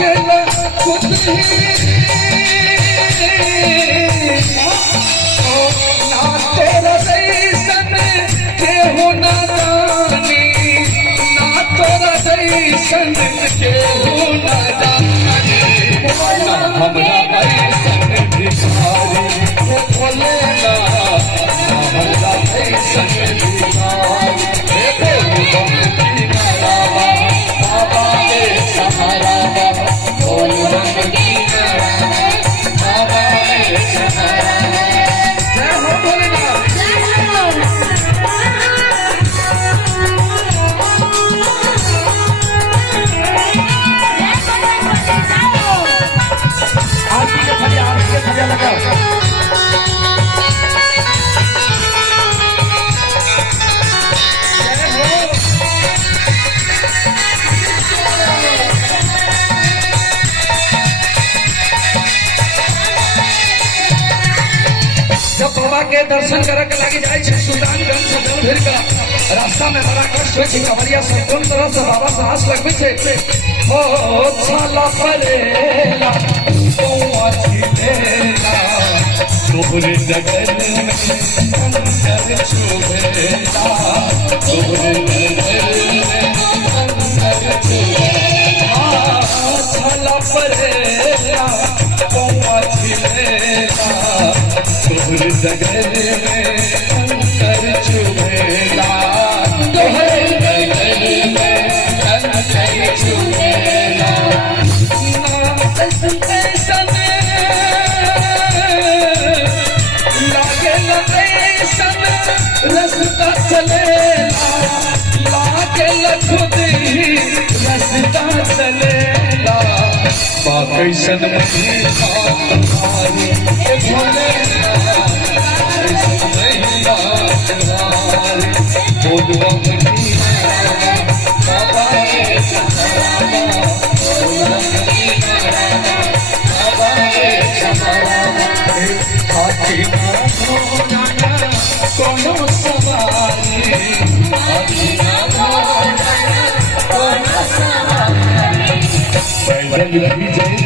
लागेला खुद ही ना तेरा जैसन केहू ना जानी, ना तोरा जैसन केहू ना जानी, ना हमरा ऐसन भिखारी भोले ना, ना हमरा ऐसन भिखारी बाबा के सहारा बोल रंग की बाबा के सहारा। जय हो भोलेनाथ। आरती के फरिया लगाओ। जब बाबा के दर्शन करके लगे जाए सुल्तानगंज से देवघर का रास्ता में बड़ा कष्ट हो कवरिया सब कौन तरह से बाबा से हाथ लगवे छे ओ छाला परेला कौआ छिलेला तोहरे जगल में अंदर छुबेला तोहरे जगल में अंदर छुबेला छाला परेला कौआ छिलेला तोहरे जगल में अंतर छुबेला तोहरे जगल में अंतर छुबेला ना ऐसन लागेला ऐसन रास्ता चलेला लागेला खुद ही रास्ता चलेला कैसन भोले कोनो सवारी पैदल भी जय